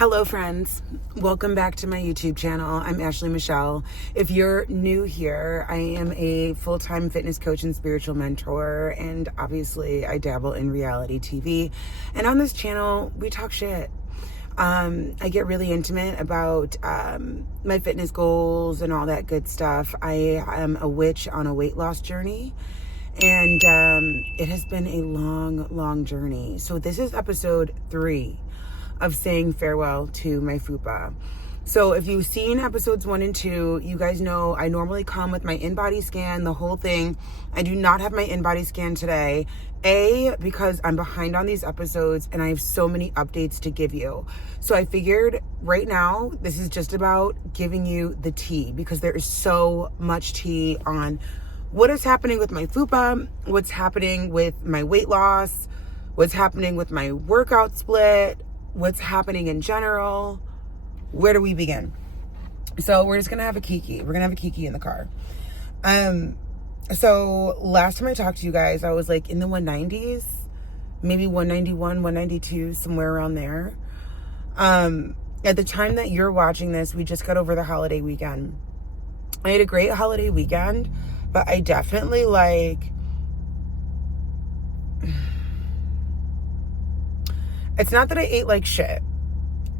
Hello friends, welcome back to my YouTube channel. I'm Ashley Michelle. If you're new here, I am a full-time fitness coach and spiritual mentor, and obviously I dabble in reality TV. And on this channel, we talk shit. I get really intimate about my fitness goals and all that good stuff. I am a witch on a weight loss journey, and it has been a long journey. So this is episode 3 of saying farewell to my Fupa. So if you've seen episodes 1 and 2, you guys know I normally come with my in-body scan, the whole thing. I do not have my in-body scan today. Because I'm behind on these episodes and I have so many updates to give you. So I figured right now, this is just about giving you the tea, because there is so much tea on what is happening with my Fupa, what's happening with my weight loss, what's happening with my workout split, what's happening in general. Where do we begin? So we're just gonna have a kiki. We're gonna have a kiki in the car. So last time I talked to you guys, I was like in the 190s, maybe 191, 192, somewhere around there. At the time that you're watching this, we just got over the holiday weekend. I had a great holiday weekend, but I definitely it's not that I ate like shit.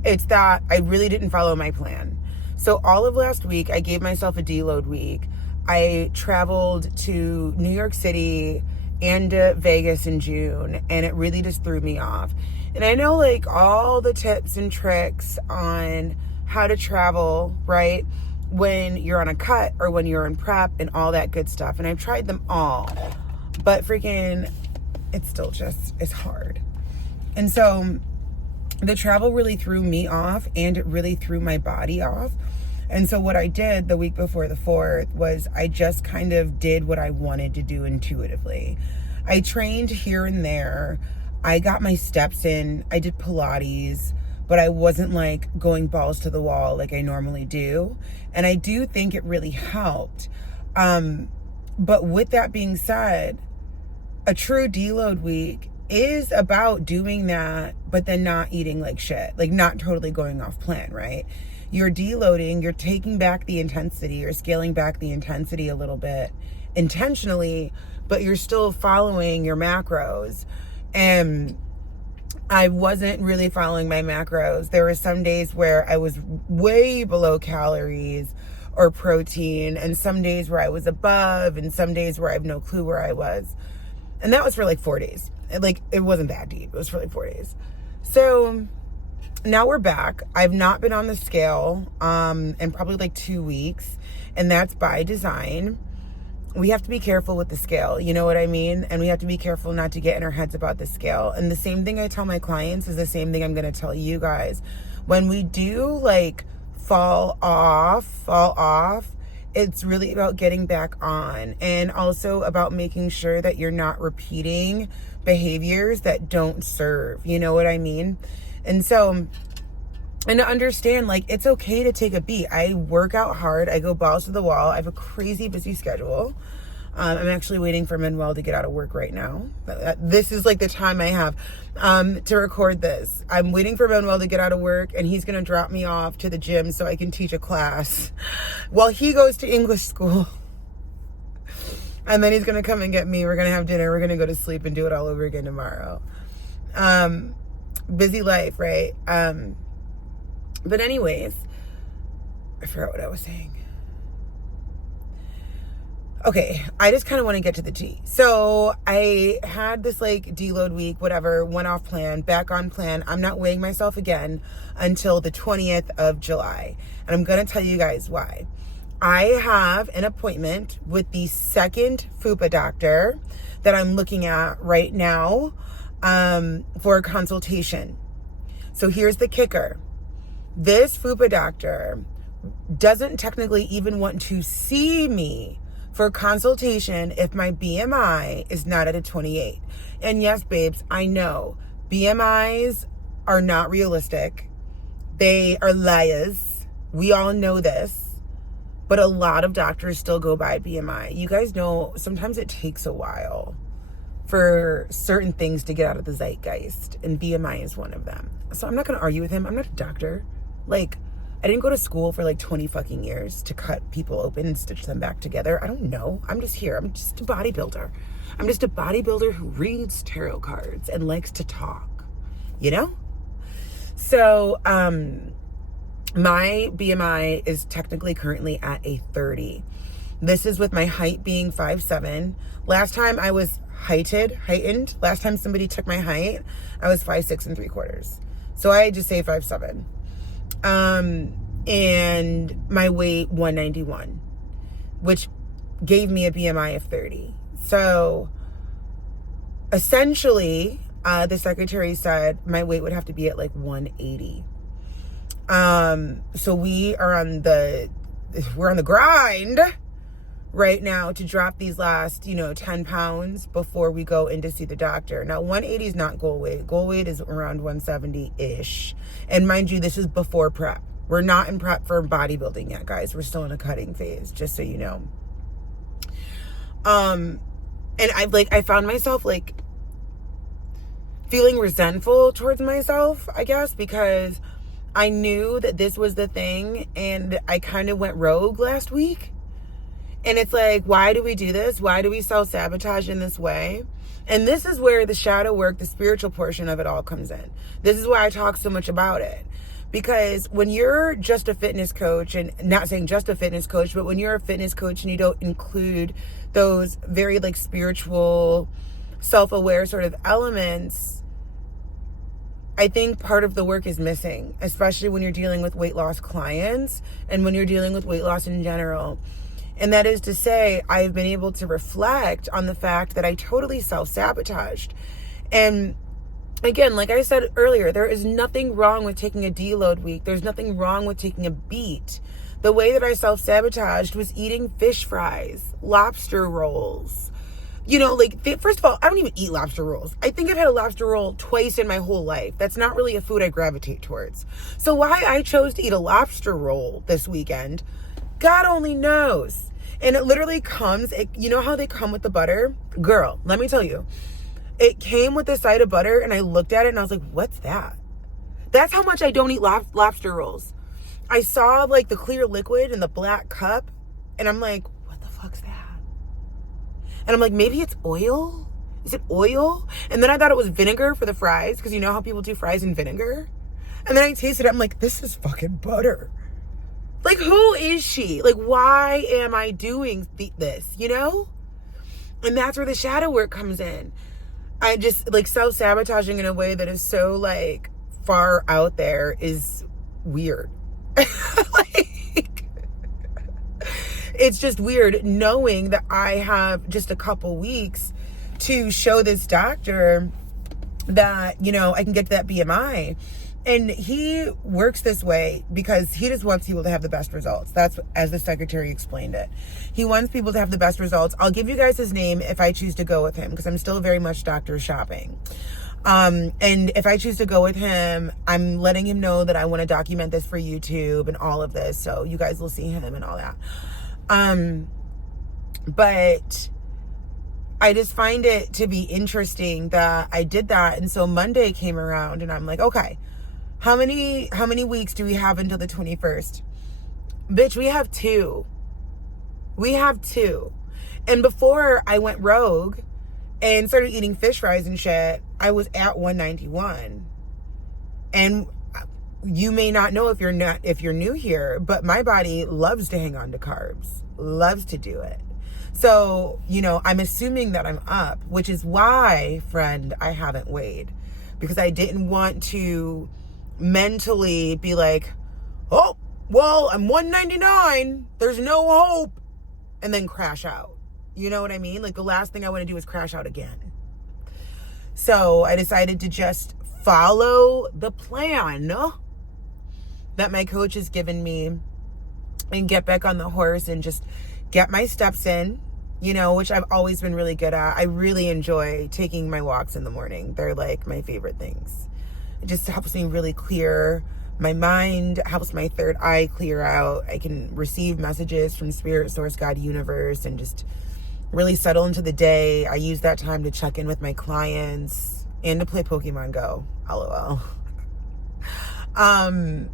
It's that I really didn't follow my plan. So all of last week, I gave myself a deload week. I traveled to New York City and Vegas in June, and it really just threw me off. And I know like all the tips and tricks on how to travel, right? When you're on a cut or when you're in prep and all that good stuff. And I've tried them all, but freaking, it's still just, it's hard. And so the travel really threw me off, and it really threw my body off. And so what I did the week before the 4th was I just kind of did what I wanted to do intuitively. I trained here and there. I got my steps in. I did Pilates, but I wasn't like going balls to the wall like I normally do. And I do think it really helped. But with that being said, a true deload week is about doing that, but then not eating like shit, like not totally going off plan, right? You're deloading, you're taking back the intensity, you're scaling back the intensity a little bit intentionally, but you're still following your macros. And I wasn't really following my macros. There were some days where I was way below calories or protein, and some days where I was above, and some days where I have no clue where I was. And that was for like 4 days. It wasn't that deep. It was for like 4 days. So now we're back. I've not been on the scale in probably like 2 weeks, and that's by design. We have to be careful with the scale, you know what I mean? And we have to be careful not to get in our heads about the scale. And the same thing I tell my clients is the same thing I'm going to tell you guys. When we do like fall off, it's really about getting back on, and also about making sure that you're not repeating behaviors that don't serve, you know what I mean? And so, and to understand, like, it's okay to take a beat. I work out hard. I go balls to the wall. I have a crazy busy schedule. I'm actually waiting for Manuel to get out of work right now. This is like the time I have to record this. I'm waiting for Manuel to get out of work, and he's going to drop me off to the gym so I can teach a class while he goes to English school. And then he's going to come and get me. We're going to have dinner. We're going to go to sleep and do it all over again tomorrow. Busy life, right? But anyways, I forgot what I was saying. Okay, I just kind of want to get to the tea. So I had this like deload week, whatever, went off plan, back on plan. I'm not weighing myself again until the 20th of July. And I'm going to tell you guys why. I have an appointment with the second Fupa doctor that I'm looking at right now for a consultation. So here's the kicker. This Fupa doctor doesn't technically even want to see me for consultation if my BMI is not at a 28. And yes, babes, I know BMIs are not realistic. They are liars. We all know this. But a lot of doctors still go by BMI. You guys know sometimes it takes a while for certain things to get out of the zeitgeist, and BMI is one of them. So I'm not going to argue with him. I'm not a doctor. Like, I didn't go to school for like 20 fucking years to cut people open and stitch them back together. I don't know. I'm just here. I'm just a bodybuilder. I'm just a bodybuilder who reads tarot cards and likes to talk, you know? So, my BMI is technically currently at a 30. This is with my height being 5'7". Last time I was heightened. Last time somebody took my height, I was 5'6¾". So I just say 5'7". And my weight 191, which gave me a BMI of 30. So essentially, the secretary said my weight would have to be at like 180. So we're on the grind right now to drop these last, 10 pounds before we go in to see the doctor. Now, 180 is not goal weight. Goal weight is around 170-ish. And mind you, this is before prep. We're not in prep for bodybuilding yet, guys. We're still in a cutting phase, just so you know. And I found myself like feeling resentful towards myself, I guess, because I knew that this was the thing and I kind of went rogue last week. And it's like, why do we do this? Why do we self-sabotage in this way? And this is where the shadow work, the spiritual portion of it all comes in. This is why I talk so much about it. Because when you're just a fitness coach, and not saying just a fitness coach, but when you're a fitness coach and you don't include those very like spiritual, self-aware sort of elements, I think part of the work is missing, especially when you're dealing with weight loss clients and when you're dealing with weight loss in general. And that is to say, I've been able to reflect on the fact that I totally self-sabotaged. And again, like I said earlier, there is nothing wrong with taking a deload week. There's nothing wrong with taking a beat. The way that I self-sabotaged was eating fish fries, lobster rolls. First of all, I don't even eat lobster rolls. I think I've had a lobster roll twice in my whole life. That's not really a food I gravitate towards. So why I chose to eat a lobster roll this weekend, God only knows. And it literally comes, you know how they come with the butter? Girl, let me tell you. It came with a side of butter, and I looked at it, and I was like, what's that? That's how much I don't eat lobster rolls. I saw, like, the clear liquid in the black cup, and I'm like, what the fuck's that? And I'm like, maybe it's oil? Is it oil? And then I thought it was vinegar for the fries, because you know how people do fries in vinegar? And then I tasted it, I'm like, this is fucking butter. Like, who is she? Like, why am I doing this, And that's where the shadow work comes in. I just, like, self-sabotaging in a way that is so, like, far out there is weird. It's just weird knowing that I have just a couple weeks to show this doctor that, I can get to that BMI. And he works this way because he just wants people to have the best results. That's as the secretary explained it. He wants people to have the best results. I'll give you guys his name if I choose to go with him because I'm still very much doctor shopping. And if I choose to go with him, I'm letting him know that I want to document this for YouTube and all of this. So you guys will see him and all that. But I just find it to be interesting that I did that. And so Monday came around and I'm like, okay, how many weeks do we have until the 21st? Bitch, we have 2. We have 2. And before I went rogue and started eating fish fries and shit, I was at 191. And you may not know if you're new here, but my body loves to hang on to carbs, loves to do it. So, I'm assuming that I'm up, which is why, friend, I haven't weighed, because I didn't want to mentally be like, oh, well, I'm 199. There's no hope. And then crash out. You know what I mean? Like, the last thing I want to do is crash out again. So I decided to just follow the plan that my coach has given me and get back on the horse and just get my steps in, which I've always been really good at. I really enjoy taking my walks in the morning. They're like my favorite things. It just helps me really clear my mind, helps my third eye clear out. I can receive messages from Spirit, Source, God, Universe, and just really settle into the day. I use that time to check in with my clients and to play Pokemon Go. LOL. And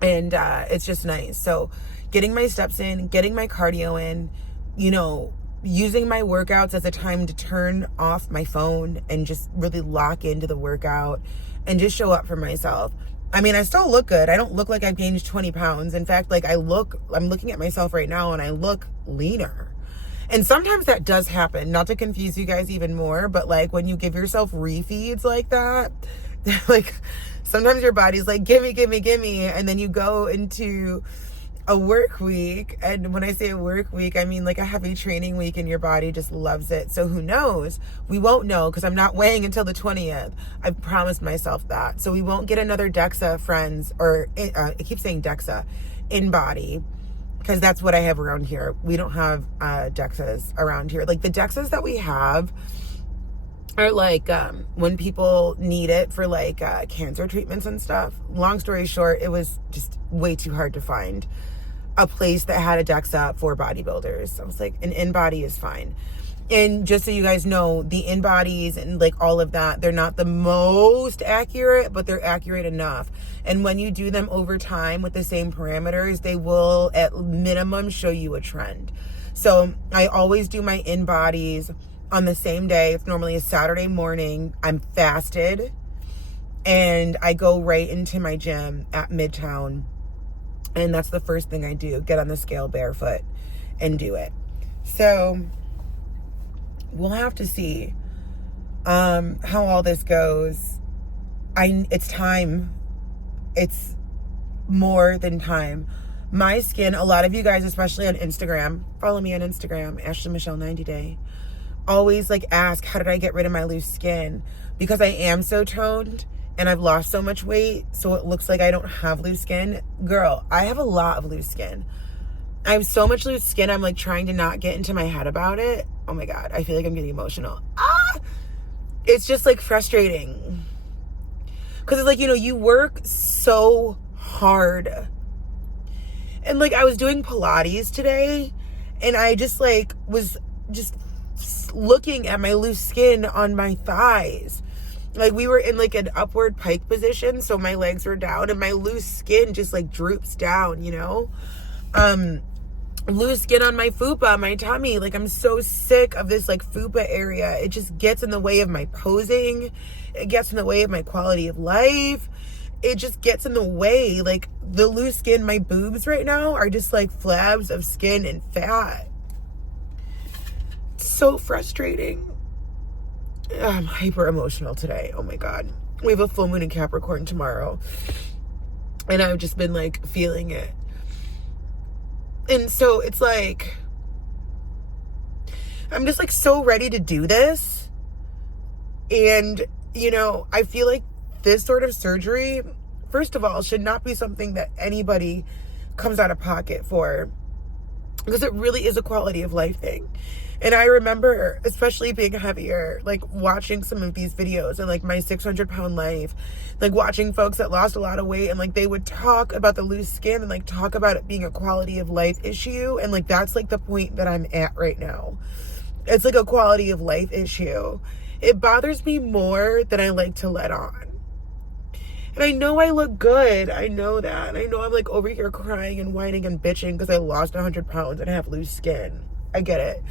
it's just nice. So getting my steps in, getting my cardio in, you know, using my workouts as a time to turn off my phone and just really lock into the workout and just show up for myself. I mean, I still look good. I don't look like I've gained 20 pounds. In fact, like I'm looking at myself right now and I look leaner. And sometimes that does happen, not to confuse you guys even more, but like when you give yourself refeeds like that, like sometimes your body's like, gimme. And then you go into a work week. And when I say a work week, I mean like a heavy training week and your body just loves it. So who knows? We won't know because I'm not weighing until the 20th. I've promised myself that. So we won't get another DEXA, friends, or I keep saying DEXA, in body, because that's what I have around here. We don't have DEXAs around here. Like the DEXAs that we have are like when people need it for like cancer treatments and stuff. Long story short, it was just way too hard to find a place that had a DEXA for bodybuilders. I was like, an in-body is fine. And just so you guys know, the in-bodies and like all of that, they're not the most accurate, but they're accurate enough. And when you do them over time with the same parameters, they will at minimum show you a trend. So I always do my in-bodies on the same day. It's normally a Saturday morning. I'm fasted and I go right into my gym at Midtown. And that's the first thing I do, get on the scale barefoot and do it. So we'll have to see how all this goes. It's time. It's more than time. My skin, a lot of you guys, especially on Instagram, follow me on Instagram, Ashley Michelle 90 Day, always like ask, how did I get rid of my loose skin? Because I am so toned and I've lost so much weight, so it looks like I don't have loose skin. Girl, I have a lot of loose skin. I have so much loose skin, I'm like trying to not get into my head about it. Oh my God, I feel like I'm getting emotional. It's just like frustrating. Because it's like, you know, you work so hard. And like I was doing Pilates today and I just like was just looking at my loose skin on my thighs. Like we were in like an upward pike position, so my legs were down and my loose skin just like droops down, you know? Loose skin on my fupa, my tummy. Like I'm so sick of this like fupa area. It just gets in the way of my posing. It gets in the way of my quality of life. It just gets in the way. Like the loose skin, my boobs right now are just like flabs of skin and fat. It's so frustrating. I'm hyper emotional today. Oh my God. We have a full moon in Capricorn tomorrow. And I've just been like feeling it. And so it's like, I'm just like so ready to do this. And, you know, I feel like this sort of surgery, first of all, should not be something that anybody comes out of pocket for. Because it really is a quality of life thing. And I remember, especially being heavier, like watching some of these videos and like my 600-pound life, like watching folks that lost a lot of weight and like they would talk about the loose skin and like talk about it being a quality of life issue. And like that's like the point that I'm at right now. It's like a quality of life issue. It bothers me more than I like to let on. And I know I look good. I know that. And I know I'm like over here crying and whining and bitching because I lost 100 pounds and I have loose skin. I get it.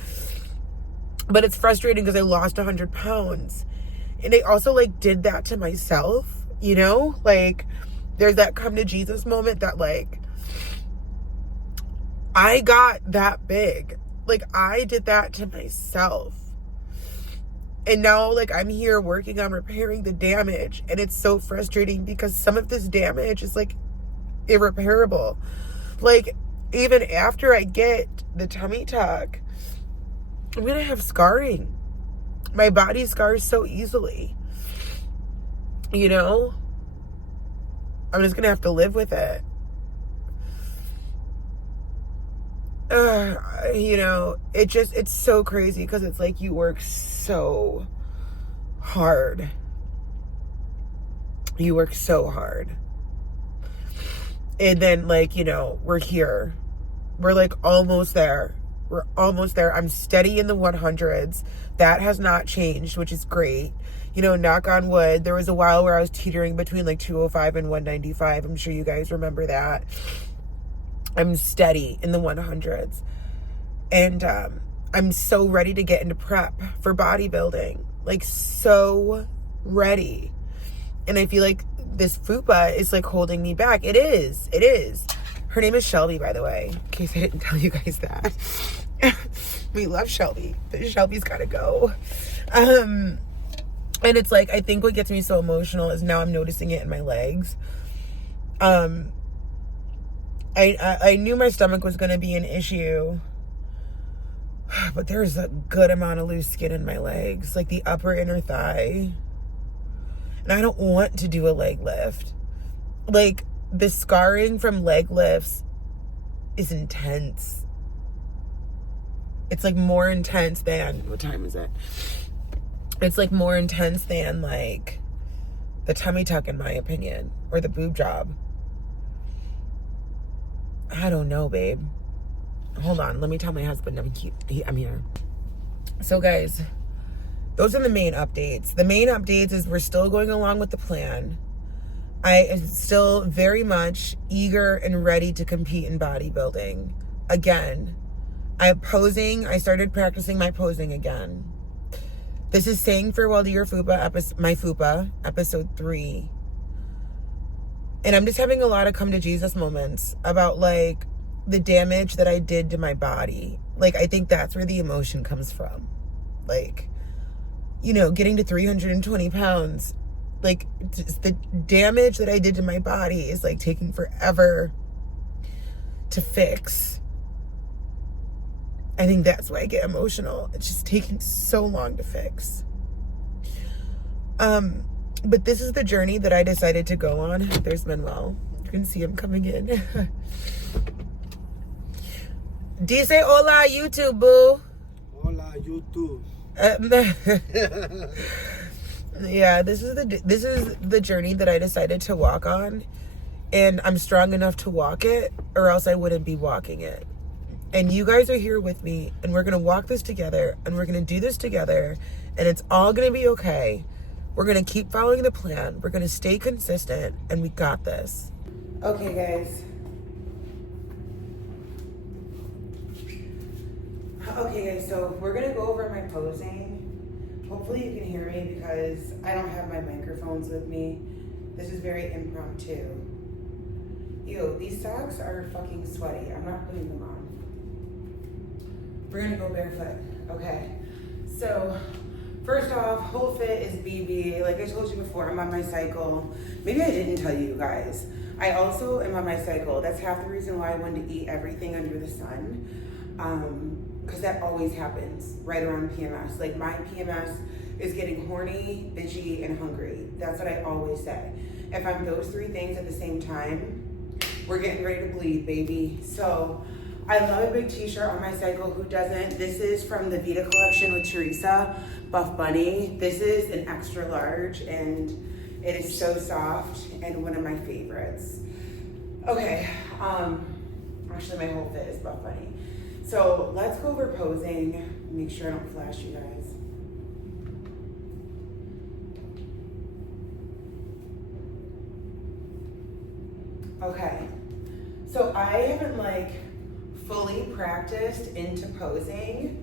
But it's frustrating because I lost 100 pounds. And I also like did that to myself, you know? Like there's that come to Jesus moment that like I got that big. Like I did that to myself. And now like I'm here working on repairing the damage. And it's so frustrating because some of this damage is like irreparable. Like even after I get the tummy tuck, I'm gonna have scarring. My body scars so easily. You know? I'm just gonna have to live with it. You know, it's so crazy because it's like you work so hard. You work so hard. And then like, you know, we're here. We're like almost there. We're almost there. I'm steady in the 100s. That has not changed, which is great. You know, knock on wood. There was a while where I was teetering between like 205 and 195. I'm sure you guys remember that. I'm steady in the 100s. And I'm so ready to get into prep for bodybuilding. Like, so ready. And I feel like this Fupa is like holding me back. It is. Her name is Shelby, by the way, in case I didn't tell you guys that. We love Shelby, but Shelby's gotta go. And it's like, I think what gets me so emotional is now I'm noticing it in my legs. I knew my stomach was gonna be an issue, but there's a good amount of loose skin in my legs, like the upper inner thigh. And I don't want to do a leg lift. Like, the scarring from leg lifts is intense. It's like more intense than, what time is it? It's like more intense than like the tummy tuck, in my opinion, or the boob job. I don't know, babe. Hold on, let me tell my husband I'm here. So guys, those are the main updates. The main updates is we're still going along with the plan. I am still very much eager and ready to compete in bodybuilding. Again, I started practicing my posing again. This is saying farewell to your Fupa, my Fupa, episode 3. And I'm just having a lot of come to Jesus moments about like the damage that I did to my body. Like, I think that's where the emotion comes from. Like, you know, getting to 320 pounds, like the damage that I did to my body is like taking forever to fix. I think that's why I get emotional. It's just taking so long to fix. But this is the journey that I decided to go on. There's Manuel. You can see him coming in. Dice hola, YouTube, boo. Hola, YouTube. Yeah, this is the journey that I decided to walk on, and I'm strong enough to walk it, or else I wouldn't be walking it. And you guys are here with me, and we're gonna walk this together, and we're gonna do this together, and it's all gonna be okay. We're gonna keep following the plan. We're gonna stay consistent, and we got this. Okay, guys. So we're gonna go over my posing. Hopefully you can hear me because I don't have my microphones with me. This is very impromptu. Yo, these socks are fucking sweaty. I'm not putting them on. We're gonna go barefoot. Okay. So first off, whole fit is BB. Like I told you before, I'm on my cycle. Maybe I didn't tell you guys. I also am on my cycle. That's half the reason why I wanted to eat everything under the sun. Because that always happens right around PMS. Like my PMS is getting horny, bitchy, and hungry. That's what I always say. If I'm those 3 things at the same time, we're getting ready to bleed, baby. So I love a big t-shirt on my cycle. Who doesn't? This is from the Vita collection with Teresa, Buff Bunny. This is an extra large, and it is so soft and one of my favorites. Okay, actually my whole fit is Buff Bunny. So let's go over posing. Make sure I don't flash you guys. Okay, so I haven't like fully practiced into posing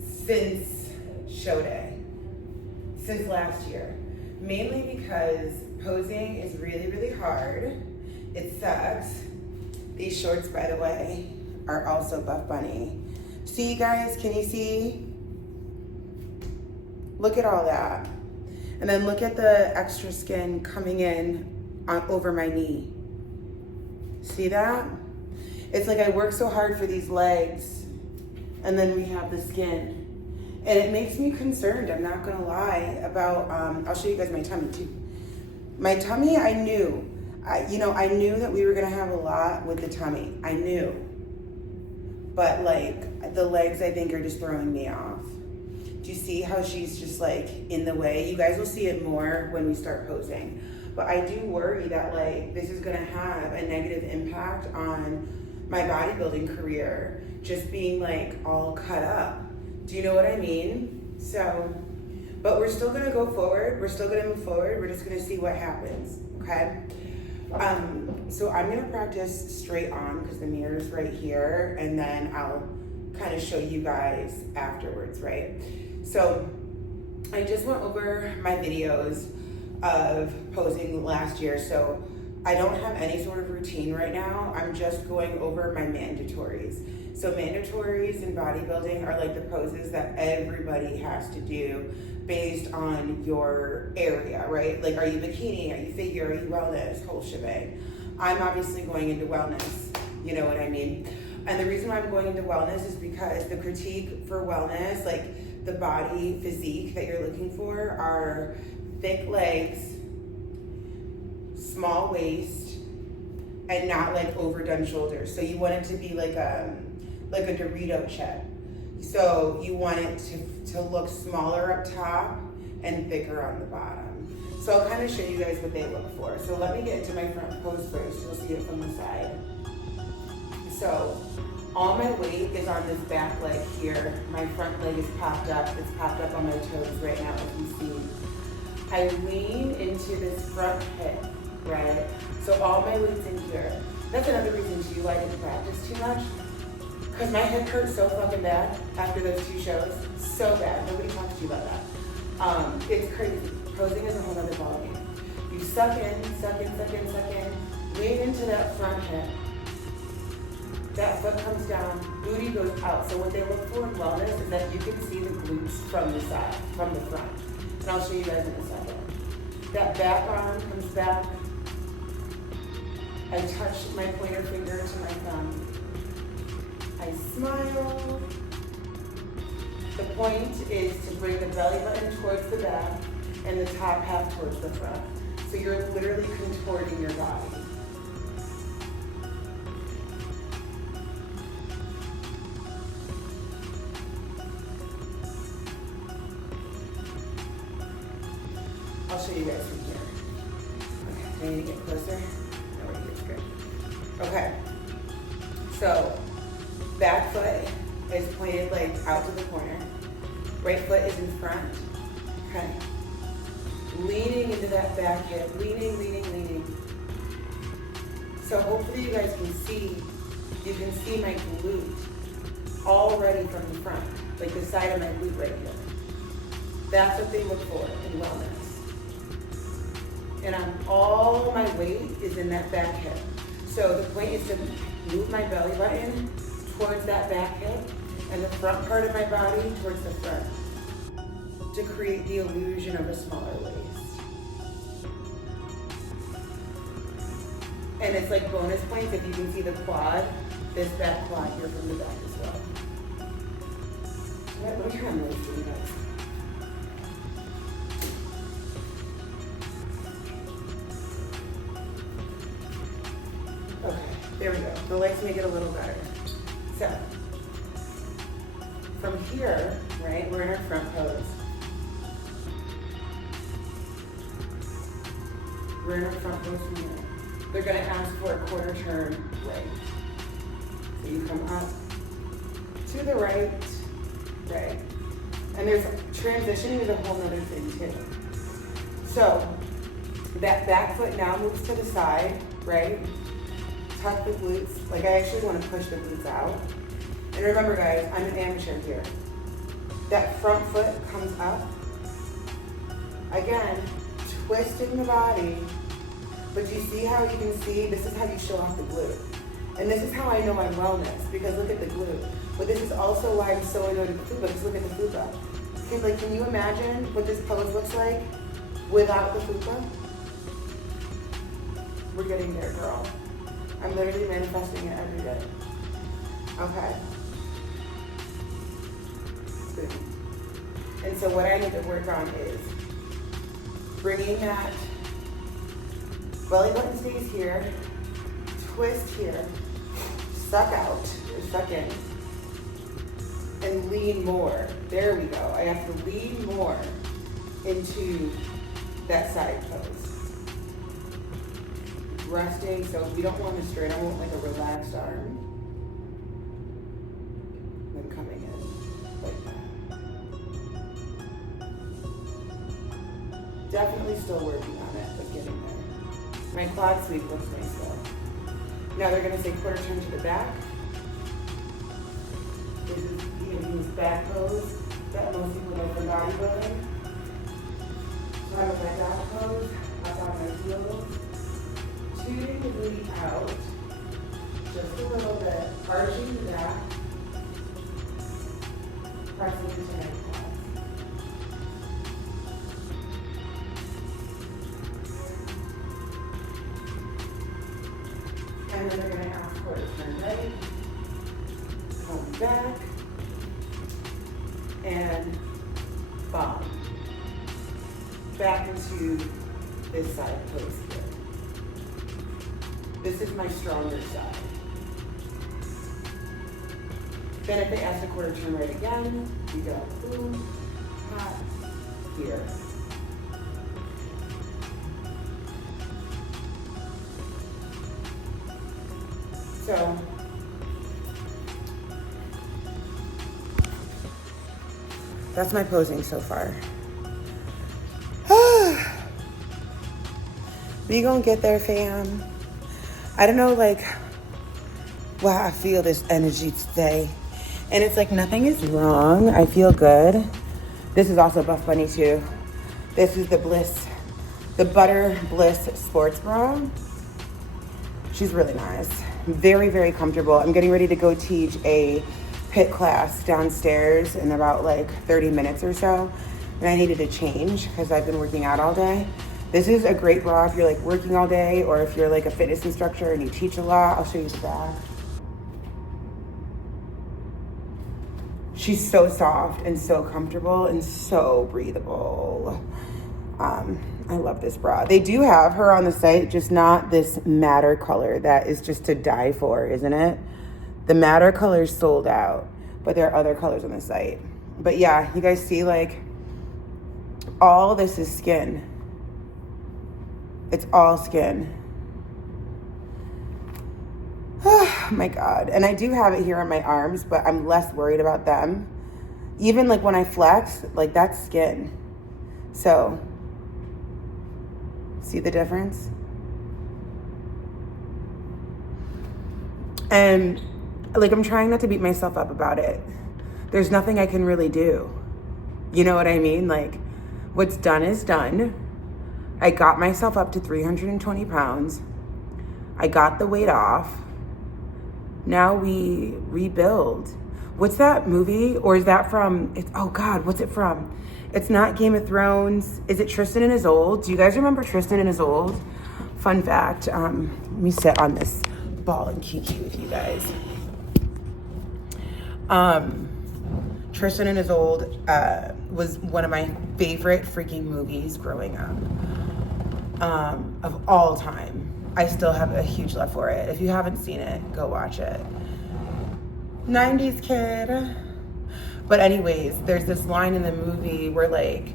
since show day, since last year. Mainly because posing is really, really hard. It sucks. These shorts, by the way, are also Buff Bunny. See, guys, can you see? Look at all that. And then look at the extra skin coming in over my knee. See that? It's like I work so hard for these legs, and then we have the skin. And it makes me concerned, I'm not gonna lie, about, I'll show you guys my tummy too. My tummy, I knew. I knew that we were gonna have a lot with the tummy. I knew. But like, the legs I think are just throwing me off. Do you see how she's just like in the way? You guys will see it more when we start posing. But I do worry that like, this is gonna have a negative impact on my bodybuilding career just being like all cut up. Do you know what I mean? So, but we're still gonna go forward. We're still gonna move forward. We're just gonna see what happens, okay? So I'm gonna practice straight on because the mirror's right here, and then I'll kind of show you guys afterwards, right? So I just went over my videos of posing last year, so I don't have any sort of routine right now. I'm just going over my mandatories. So mandatories in bodybuilding are like the poses that everybody has to do based on your area, right? Like, are you bikini, are you figure, are you wellness, whole shebang. I'm obviously going into wellness, you know what I mean? And the reason why I'm going into wellness is because the critique for wellness, like the body physique that you're looking for, are thick legs, small waist, and not like overdone shoulders. So you want it to be like a Dorito chip. So you want it to look smaller up top and thicker on the bottom. So I'll kind of show you guys what they look for. So let me get into my front pose first. You'll see it from the side. So all my weight is on this back leg here. My front leg is popped up. It's popped up on my toes right now, as you see. I lean into this front hip, right? So all my weight's in here. That's another reason too why I didn't practice too much. Because my hip hurt so fucking bad after those 2 shows. So bad. Nobody talks to you about that. It's crazy. Posing is a whole other ballgame. You suck in, suck in, suck in, suck in. Lean into that front hip. That foot comes down, booty goes out. So what they look for in wellness is that you can see the glutes from the side, from the front. And I'll show you guys in a second. That back arm comes back. I touch my pointer finger to my thumb. I smile. The point is to bring the belly button towards the back and the top half towards the front. So you're literally contorting your body. I'll show you guys from here. Okay, do I need to get closer? No, we're good, good. Okay, so back foot is pointed like out to the corner. Right foot is in front. Okay. Leaning into that back hip. Leaning, leaning, leaning. So hopefully you guys can see, you can see my glute already from the front. Like the side of my glute right here. That's what they look for in wellness. And all my weight is in that back hip. So the point is to move my belly button towards that back hip and the front part of my body towards the front to create the illusion of a smaller waist. And it's like bonus points if you can see the quad, this back quad here from the back as well. Let me try and move for you guys. Okay, there we go. The legs make it a little better. So, from here, right, we're in our front pose. We're in our front pose from here. They're gonna ask for a quarter turn right. So you come up to the right, right. And there's transitioning is a whole other thing too. So, that back foot now moves to the side, right? Tuck the glutes. Like, I actually want to push the glutes out. And remember guys, I'm an amateur here. That front foot comes up. Again, twisting the body. But you see how you can see, this is how you show off the glute. And this is how I know I'm wellness, because look at the glute. But this is also why I'm so annoyed with the Fupa, just look at the Fupa. Because like, can you imagine what this pose looks like without the Fupa? We're getting there, girl. I'm literally manifesting it every day. Okay. Good. And so what I need to work on is bringing that belly button stays here, twist here, suck out, or suck in, and lean more. There we go. I have to lean more into that side pose. Resting, so we don't want to straight, I want like a relaxed arm. Definitely still working on it, but getting there. My quad sweep looks nice though. Now they're gonna say quarter turn to the back. This is Ian's back pose that most people know from bodybuilding. So I'm with my back pose, up on my heels, tooting the booty out, just a little bit, arching the back, pressing into my quads. And then they're going to ask for a turn right, come back, and bomb. Back into this side pose here. This is my stronger side. Then if they ask the quarter turn right again, we go boom, hot, here. So, that's my posing so far. We gonna get there, fam. I don't know, like, wow, I feel this energy today. And it's like nothing is wrong. I feel good. This is also Buff Bunny too. This is the Bliss, the Butter Bliss sports bra. She's really nice. Very, very comfortable. I'm getting ready to go teach a pit class downstairs in about like 30 minutes or so. And I needed to change because I've been working out all day. This is a great bra if you're like working all day or if you're like a fitness instructor and you teach a lot. I'll show you the back. She's so soft and so comfortable and so breathable. I love this bra. They do have her on the site, just not this matter color that is just to die for, isn't it? The matter color is sold out, but there are other colors on the site. But yeah, you guys see like all this is skin. It's all skin. Oh my God. And I do have it here on my arms, but I'm less worried about them. Even like when I flex, like that's skin. So, see the difference? And like, I'm trying not to beat myself up about it. There's nothing I can really do. You know what I mean? Like, what's done is done. I got myself up to 320 pounds. I got the weight off. Now we rebuild. What's that movie? Or is that from, oh God, what's it from? It's not Game of Thrones. Is it Tristan and Isolde? Do you guys remember Tristan and Isolde? Fun fact, let me sit on this ball and kiki with you guys. Tristan and Isolde was one of my favorite freaking movies growing up, of all time. I still have a huge love for it. If you haven't seen it, go watch it. 90s kid. But anyways, there's this line in the movie where like,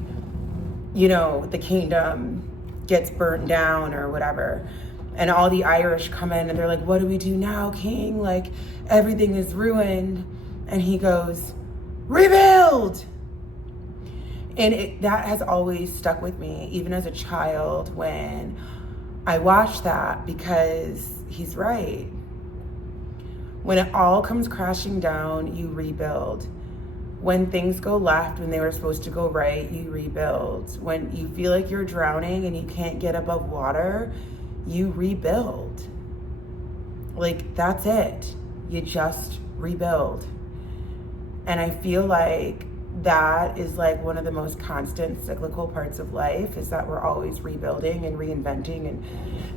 you know, the kingdom gets burnt down or whatever. And all the Irish come in and they're like, what do we do now, king? Like, everything is ruined. And he goes, rebuild! And that has always stuck with me, even as a child when I watched that, because he's right. When it all comes crashing down, you rebuild. When things go left, when they were supposed to go right, you rebuild. When you feel like you're drowning and you can't get above water, you rebuild. Like, that's it. You just rebuild. And I feel like that is like one of the most constant cyclical parts of life, is that we're always rebuilding and reinventing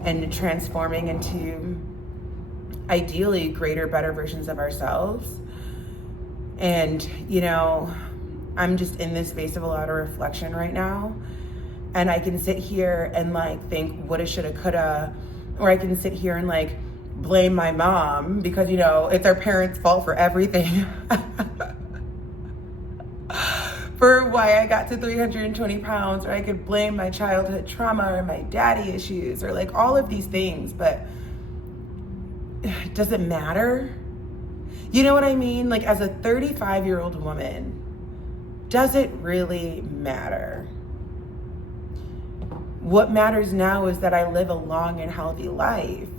and transforming into ideally greater, better versions of ourselves. And, you know, I'm just in this space of a lot of reflection right now. And I can sit here and like think woulda, shoulda, coulda, or I can sit here and like blame my mom because, you know, it's our parents' fault for everything. For why I got to 320 pounds, or I could blame my childhood trauma or my daddy issues or like all of these things, but does it matter? You know what I mean? Like, as a 35-year-old woman, does it really matter? What matters now is that I live a long and healthy life.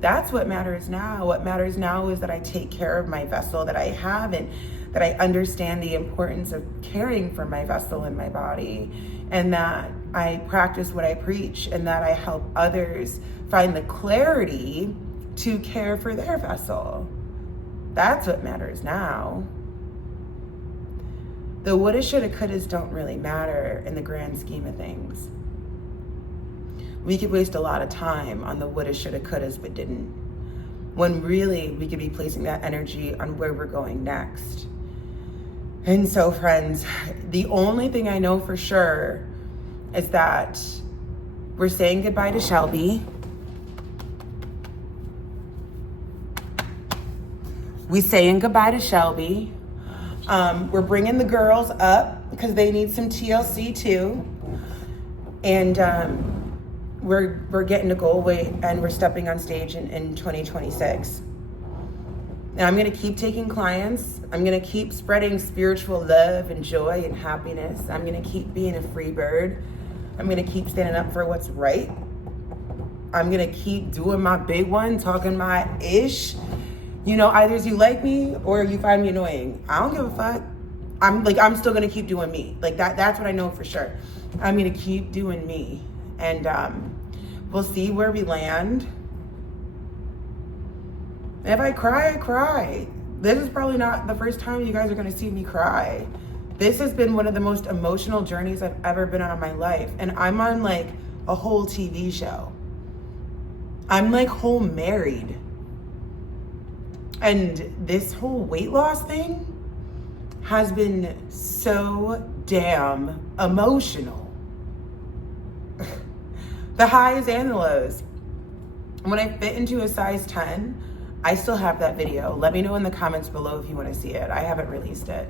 That's what matters now. What matters now is that I take care of my vessel that I have, and that I understand the importance of caring for my vessel and my body, and that I practice what I preach, and that I help others find the clarity to care for their vessel. That's what matters now. The woulda, shoulda, couldas don't really matter in the grand scheme of things. We could waste a lot of time on the woulda, shoulda, couldas, but didn't. When really we could be placing that energy on where we're going next. And so, friends, the only thing I know for sure is that we're saying goodbye to Shelby. We're saying goodbye to Shelby. We're bringing the girls up because they need some TLC too. And we're getting to goal weight, and we're stepping on stage in 2026. And I'm going to keep taking clients. I'm going to keep spreading spiritual love and joy and happiness. I'm going to keep being a free bird. I'm going to keep standing up for what's right. I'm going to keep doing my big one, talking my ish. You know, either you like me or you find me annoying. I don't give a fuck. I'm still going to keep doing me. Like that's what I know for sure. I'm going to keep doing me. And we'll see where we land. If I cry, I cry. This is probably not the first time you guys are going to see me cry. This has been one of the most emotional journeys I've ever been on in my life. And I'm on like a whole TV show. I'm like whole married. And this whole weight loss thing has been so damn emotional. The highs and the lows. When I fit into a size 10, I still have that video. Let me know in the comments below if you want to see it. I haven't released it.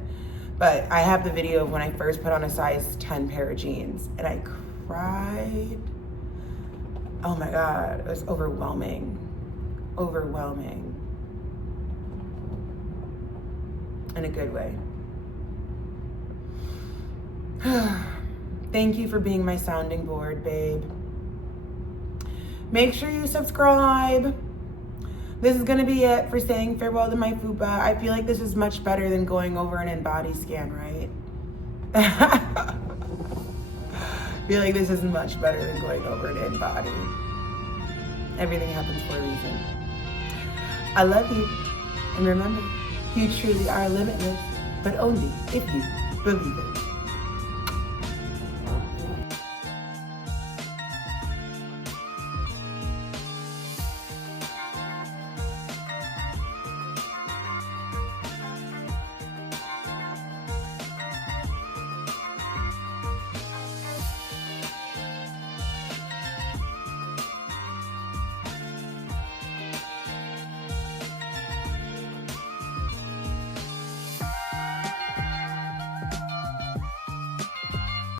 But I have the video of when I first put on a size 10 pair of jeans. And I cried. Oh my God, it was overwhelming. Overwhelming. In a good way. Thank you for being my sounding board, babe. Make sure you subscribe. This is gonna be it for saying farewell to my Fupa. I feel like this is much better than going over an in-body scan, right? I feel like this is much better than going over an in-body. Everything happens for a reason. I love you. And remember, you truly are limitless, but only if you believe it.